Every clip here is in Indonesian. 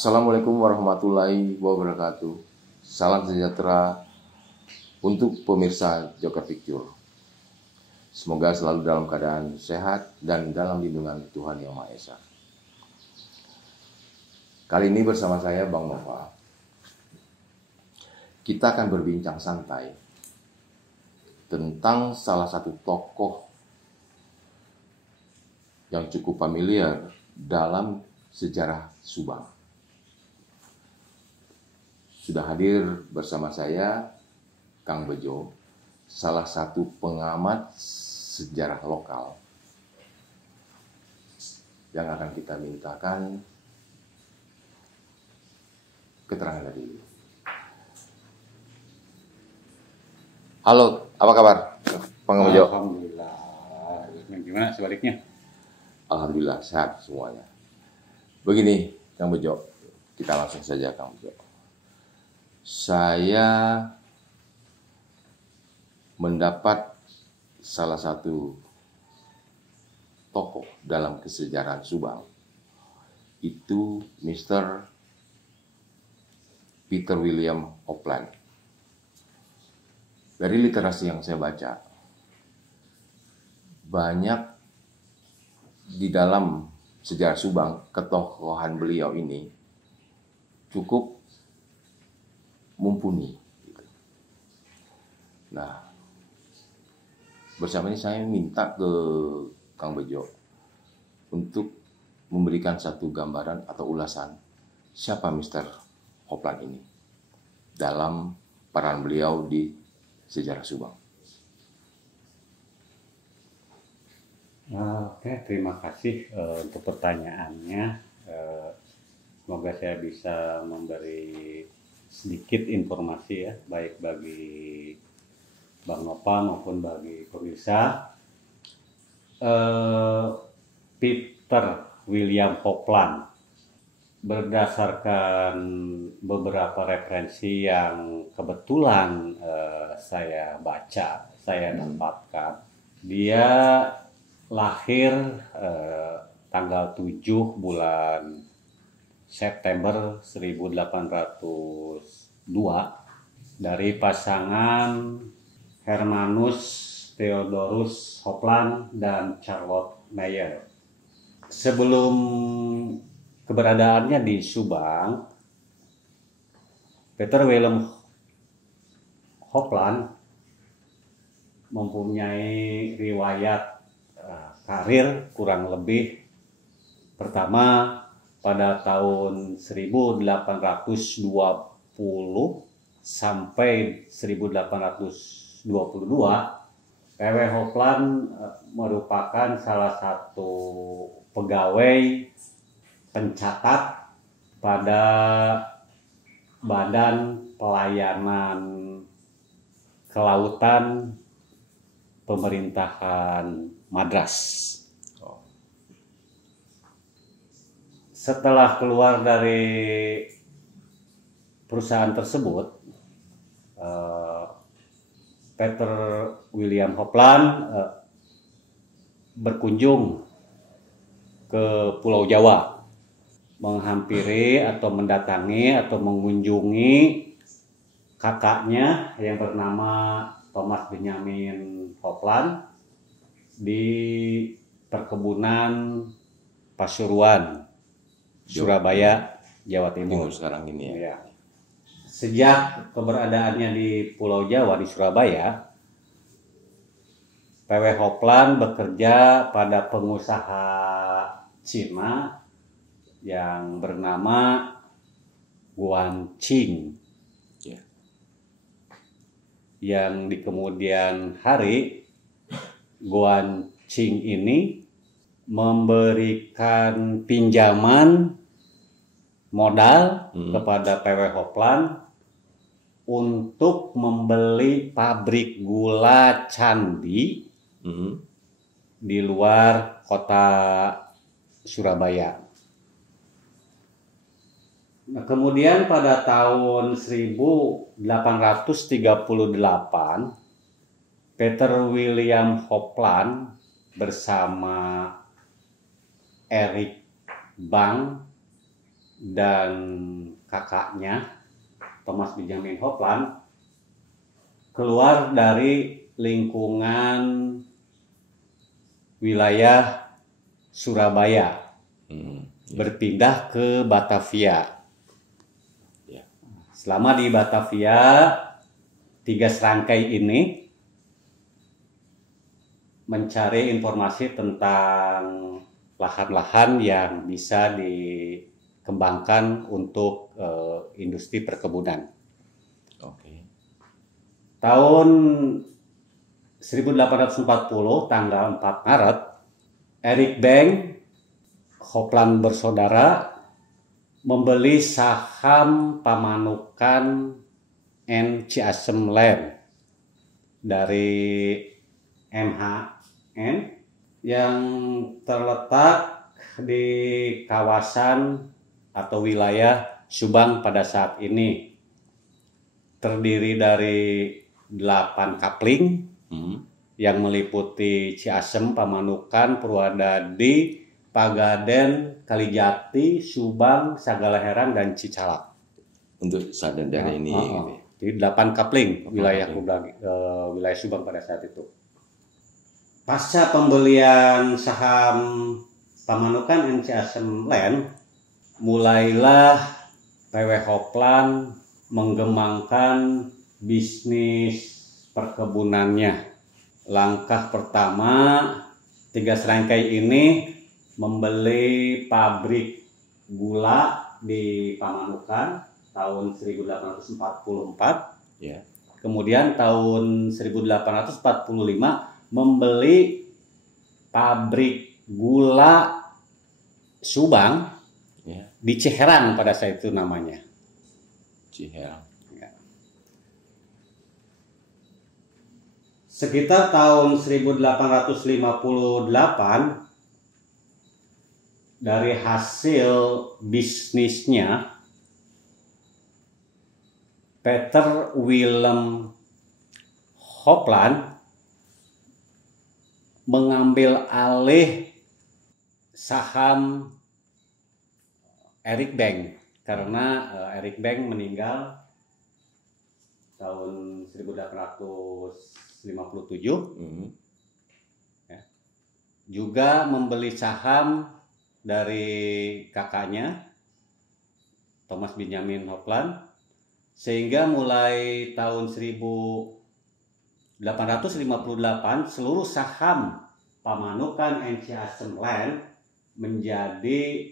Assalamualaikum warahmatullahi wabarakatuh. Salam sejahtera untuk pemirsa Joker Picture. Semoga selalu dalam keadaan sehat dan dalam lindungan Tuhan Yang Maha Esa. Kali ini bersama saya Bang Nova. Kita akan berbincang santai tentang salah satu tokoh yang cukup familiar dalam sejarah Subang. Sudah hadir bersama saya Kang Bejo, salah satu pengamat sejarah lokal yang akan kita mintakan keterangan dari beliau. Halo, apa kabar Kang Bejo? Alhamdulillah. Gimana sebaliknya? Alhamdulillah sehat semuanya. Begini Kang Bejo, kita langsung saja Kang Bejo. Saya mendapat salah satu tokoh dalam kesejarahan Subang, itu Mr. Peter William Hopland. Dari literasi yang saya baca, banyak di dalam sejarah Subang, ketokohan beliau ini cukup mumpuni. Nah, bersama ini saya minta ke Kang Bejo untuk memberikan satu gambaran atau ulasan siapa Mr. Hopland ini dalam peran beliau di sejarah Subang. Oke, terima kasih untuk pertanyaannya. Semoga saya bisa memberi sedikit informasi ya, baik bagi Bang Nova maupun bagi pemirsa. Peter William Hopland, berdasarkan beberapa referensi yang kebetulan saya baca, saya dapatkan, dia lahir tanggal 7 bulan September 1802 dari pasangan Hermanus Theodorus Hopland dan Charlotte Meyer. Sebelum keberadaannya di Subang, Peter William Hopland mempunyai riwayat karir kurang lebih. Pertama, pada tahun 1820 sampai 1822, P.W. Hopland merupakan salah satu pegawai pencatat pada Badan Pelayanan Kelautan Pemerintahan Madras. Setelah keluar dari perusahaan tersebut, Peter William Hopland berkunjung ke Pulau Jawa, menghampiri atau mendatangi atau mengunjungi kakaknya yang bernama Thomas Benjamin Hopland di perkebunan Pasuruan, Surabaya, Jawa Timur sekarang ini ya. Sejak keberadaannya di Pulau Jawa di Surabaya, P.W. Hopland bekerja pada pengusaha Cina yang bernama Guan Qing. yang di kemudian hari Guanqing ini memberikan pinjaman modal kepada PW Hoplan untuk membeli pabrik gula Candi di luar kota Surabaya. Nah, kemudian pada tahun 1838 Peter William Hoplan bersama Erik Bang dan kakaknya Thomas Benjamin Hoplan keluar dari lingkungan wilayah Surabaya, berpindah ke Batavia. Selama di Batavia, 3 serangkai ini mencari informasi tentang lahan-lahan yang bisa dikembangkan untuk industri perkebunan. Tahun 1840, tanggal 4 Maret, Erik Bang Hoplan bersaudara membeli saham Pamanukan and Ciasem Land dari MHN yang terletak di kawasan atau wilayah Subang pada saat ini. Terdiri dari 8 kapling yang meliputi Ciasem, Pamanukan, Purwadadi, Pagaden, Kalijati, Subang, Sagalaherang, dan Cicalak. Untuk saat daerah ini. Jadi 8 kapling wilayah wilayah Subang pada saat itu. Pasca pembelian saham Pamanukan and Ciasem Land, mulailah PW Hoplan mengembangkan bisnis perkebunannya. Langkah pertama, 3 serangkai ini membeli pabrik gula di Pamanukan tahun 1844. Kemudian tahun 1845 membeli pabrik gula Subang di Ciherang pada saat itu namanya. Ciherang. Sekitar tahun 1858, dari hasil bisnisnya, Peter Willem Hoplan mengambil alih saham Erik Bang karena Erik Bang meninggal tahun 1857. Juga membeli saham dari kakaknya Thomas Benjamin Hoplan, sehingga mulai tahun 1858 seluruh saham Pamanukan and Ciasem Land menjadi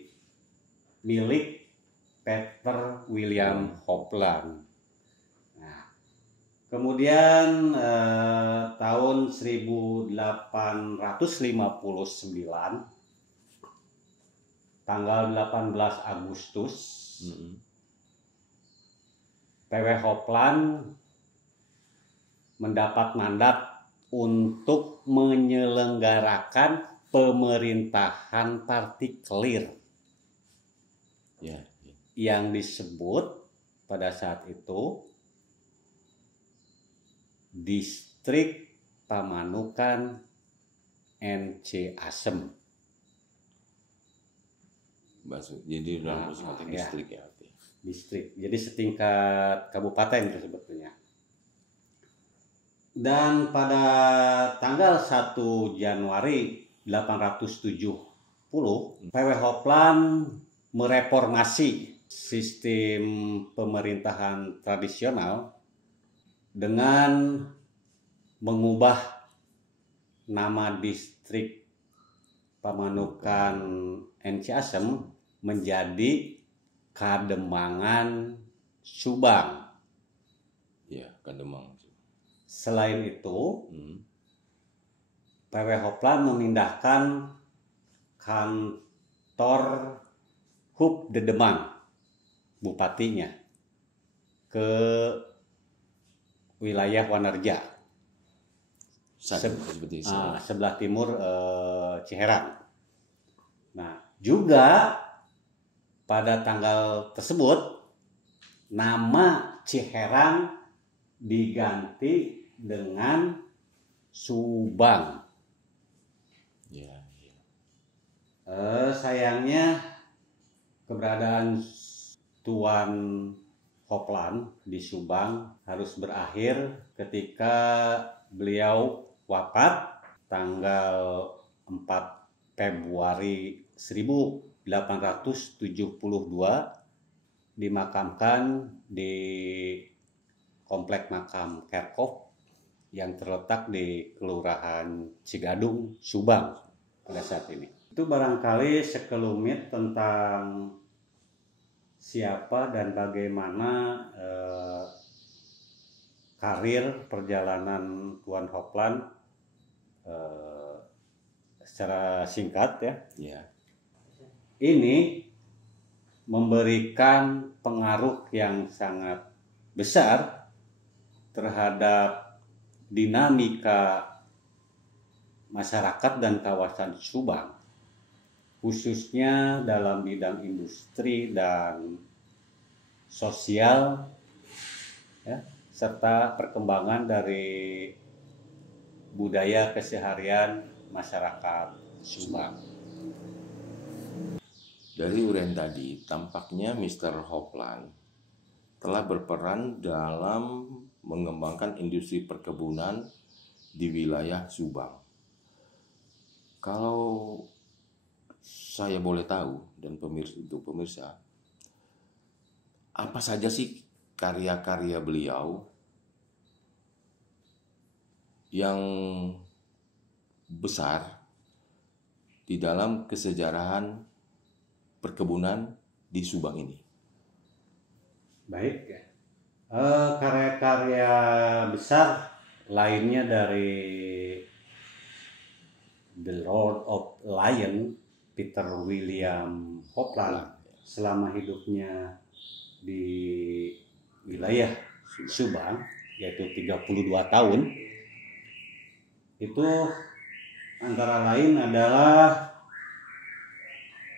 milik Peter William Hoplan. Nah, kemudian tahun 1859 tanggal 18 Agustus, PW Hoplan mendapat mandat untuk menyelenggarakan pemerintahan partikelir yang disebut pada saat itu Distrik Pamanukan and Ciasem. Jadi dalam distrik ya. Distrik. Jadi setingkat kabupaten itu sebetulnya. Dan pada tanggal 1 Januari 1870, PW Hoplan mereformasi sistem pemerintahan tradisional dengan mengubah nama distrik Pamanukan and Ciasem menjadi Kademangan Subang. Ya, Kademang. Selain itu, Hmm. PW Hoplan memindahkan kantor Hub Dedemang, bupatinya, ke wilayah Wanarja, Seperti itu. sebelah timur Ciherang. Nah, juga pada tanggal tersebut nama Ciherang diganti dengan Subang. Ya, ya. Sayangnya keberadaan Tuan Hoplan di Subang harus berakhir ketika beliau wafat tanggal 4 Februari 1872, dimakamkan di Komplek Makam Kerkop yang terletak di Kelurahan Cigadung, Subang pada saat ini. Itu barangkali sekelumit tentang siapa dan bagaimana karir perjalanan Tuan Hoplan secara singkat ya. Ya. Ini memberikan pengaruh yang sangat besar terhadap dinamika masyarakat dan kawasan Subang, khususnya dalam bidang industri dan sosial, ya, serta perkembangan dari budaya keseharian masyarakat Subang. Dari uraian tadi, tampaknya Mr. Hoplan telah berperan dalam mengembangkan industri perkebunan di wilayah Subang. Kalau saya boleh tahu dan pemirsa, apa saja sih karya-karya beliau yang besar di dalam kesejarahan perkebunan di Subang ini? Baik ya. Karya-karya besar lainnya dari The Lord of Lion, Peter William Hoplan, selama hidupnya di wilayah Subang, yaitu 32 tahun, itu antara lain adalah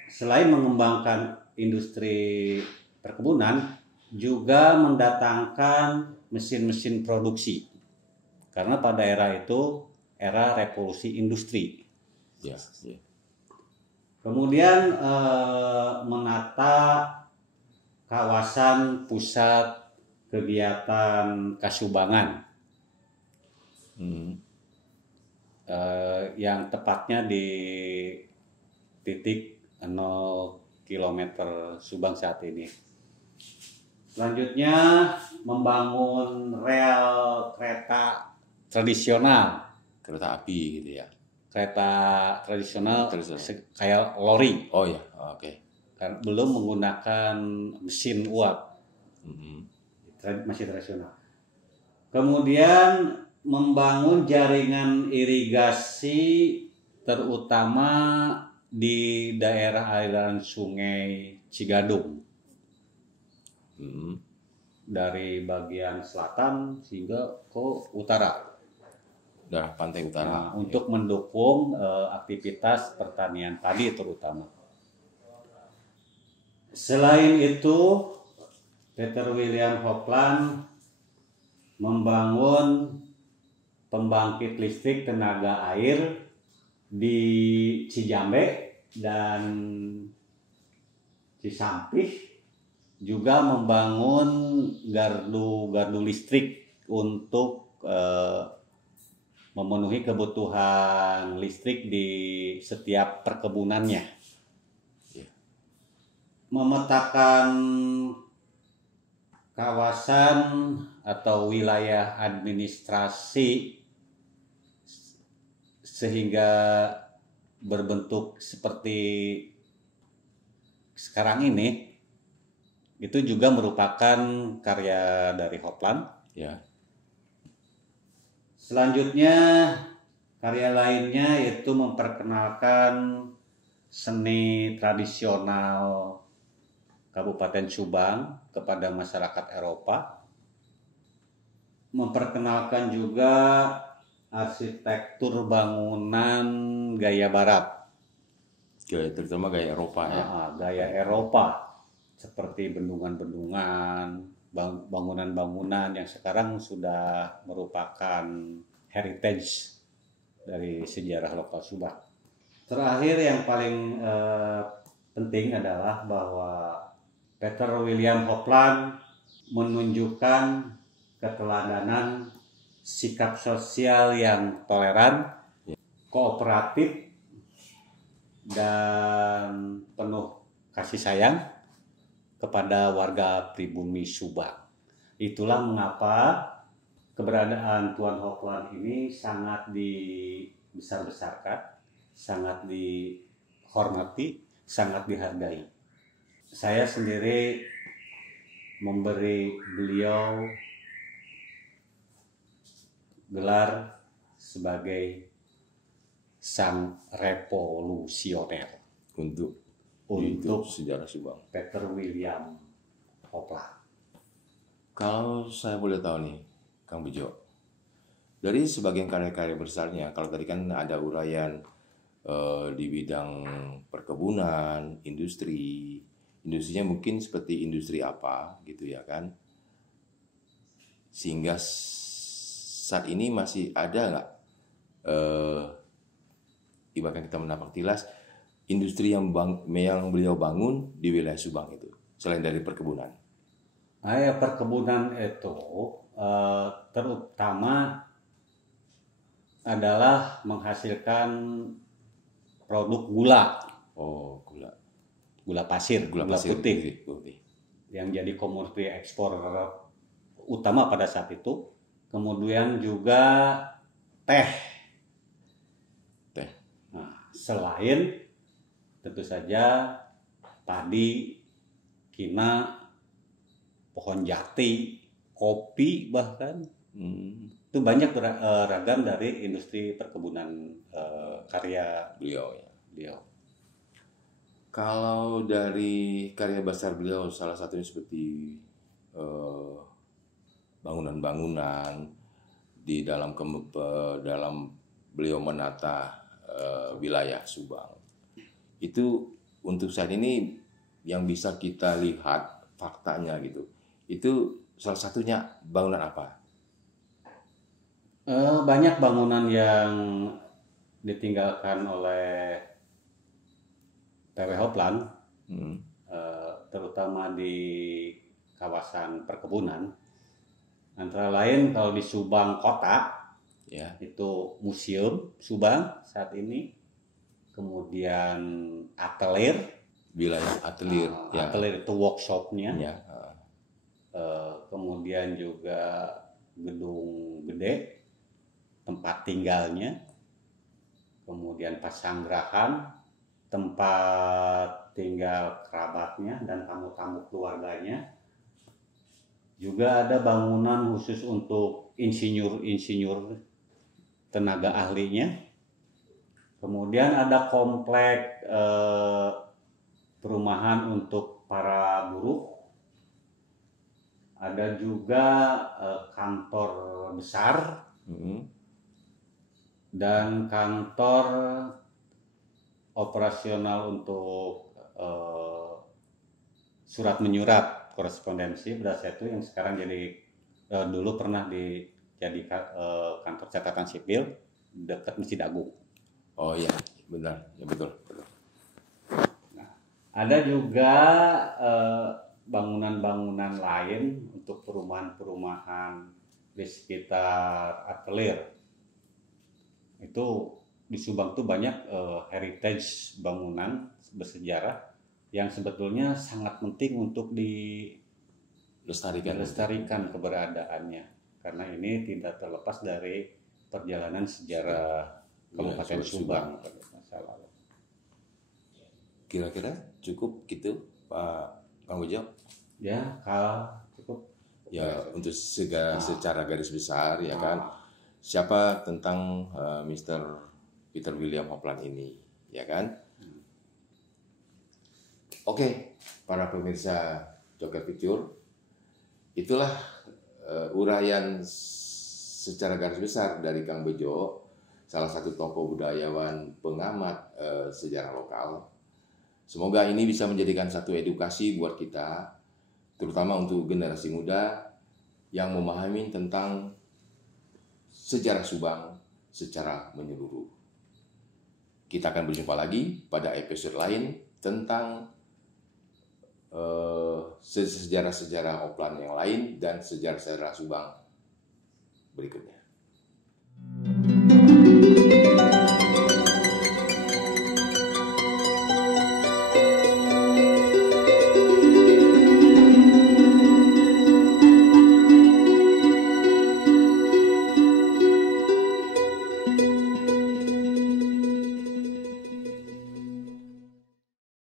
selain mengembangkan industri perkebunan, juga mendatangkan mesin-mesin produksi. Karena pada era itu era revolusi industri. Ya, ya. Kemudian menata kawasan pusat kegiatan Kasubangan, yang tepatnya di titik 0 km Subang saat ini. Selanjutnya membangun rel kereta tradisional, Kereta api gitu ya. kereta tradisional kayak lori. Oh ya, oke. Kan belum menggunakan mesin uap, masih tradisional. Kemudian membangun jaringan irigasi terutama di daerah aliran sungai Cigadung, dari bagian selatan hingga ke utara. Daerah pantai utara. Untuk mendukung aktivitas pertanian padi terutama. Selain itu, Peter William Hoplan membangun pembangkit listrik tenaga air di Cijambe dan Cisampih, juga membangun gardu listrik untuk memenuhi kebutuhan listrik di setiap perkebunannya. Memetakan kawasan atau wilayah administrasi sehingga berbentuk seperti sekarang ini, itu juga merupakan karya dari Hoplan. Ya. Selanjutnya karya lainnya yaitu memperkenalkan seni tradisional Kabupaten Subang kepada masyarakat Eropa, memperkenalkan juga arsitektur bangunan gaya Barat, terutama gaya Eropa ya. Gaya Eropa seperti bendungan-bendungan, bangunan-bangunan yang sekarang sudah merupakan heritage dari sejarah lokal Subang. Terakhir yang paling penting adalah bahwa Peter William Hopland menunjukkan keteladanan sikap sosial yang toleran, kooperatif, dan penuh kasih sayang kepada warga pribumi Subang. Itulah mengapa keberadaan Tuan Hopland ini sangat dibesar-besarkan, sangat dihormati, sangat dihargai. Saya sendiri memberi beliau gelar sebagai sang revolusioner Untuk sejarah Subang. Peter William Hopland. Kalau saya boleh tahu nih, Kang Bejo, dari sebagian karya-karya besarnya, kalau tadi kan ada uraian di bidang perkebunan, industrinya mungkin seperti industri apa gitu ya kan, sehingga saat ini masih ada nggak ibaratnya kita menapak tilas industri yang beliau bangun di wilayah Subang itu selain dari perkebunan? Perkebunan itu terutama adalah menghasilkan produk gula. Oh, Gula pasir, gula putih. Yang jadi komoditi ekspor utama pada saat itu. Kemudian juga teh. Nah, selain tentu saja padi, kina, pohon jati, kopi bahkan. Itu banyak ragam dari industri perkebunan karya beliau. Kalau dari karya besar beliau, salah satunya seperti bangunan-bangunan di dalam beliau menata wilayah Subang. Itu untuk saat ini yang bisa kita lihat faktanya gitu. Itu salah satunya bangunan apa? Banyak bangunan yang ditinggalkan oleh P.W. Hopland, terutama di kawasan perkebunan. Antara lain kalau di Subang kota, ya, itu Museum Subang saat ini, kemudian atelier, wilayah atelier, atelier itu workshopnya, ya. Kemudian juga gedung gede, tempat tinggalnya, kemudian pasanggrahan, tempat tinggal kerabatnya dan tamu-tamu keluarganya. Juga ada bangunan khusus untuk insinyur tenaga ahlinya. Kemudian ada komplek perumahan untuk para buruh. Ada juga kantor besar dan kantor operasional untuk surat menyurat korespondensi pada saat itu, yang sekarang jadi dulu pernah dijadikan kantor catatan sipil dekat Masjid Agung. Oh iya, benar, ya betul. Nah, ada juga bangunan-bangunan lain untuk perumahan-perumahan di sekitar atelier. Itu di Subang tuh banyak heritage bangunan bersejarah yang sebetulnya sangat penting untuk dilestarikan keberadaannya, karena ini tidak terlepas dari perjalanan sejarah Kabupaten Subang pada masa lalu. Kira-kira cukup gitu, Pak Kang Bejo? Ya, kalau cukup. Ya, untuk secara garis besar ya kan. siapa tentang Mr. Peter William Hopland ini, ya kan? Oke, para pemirsa Joker Picture, itulah uraian secara garis besar dari Kang Bejo, salah satu tokoh budayawan pengamat sejarah lokal. Semoga ini bisa menjadikan satu edukasi buat kita, terutama untuk generasi muda yang memahami tentang sejarah Subang secara menyeluruh. Kita akan berjumpa lagi pada episode lain tentang sejarah-sejarah Oplan yang lain dan sejarah-sejarah Subang berikutnya.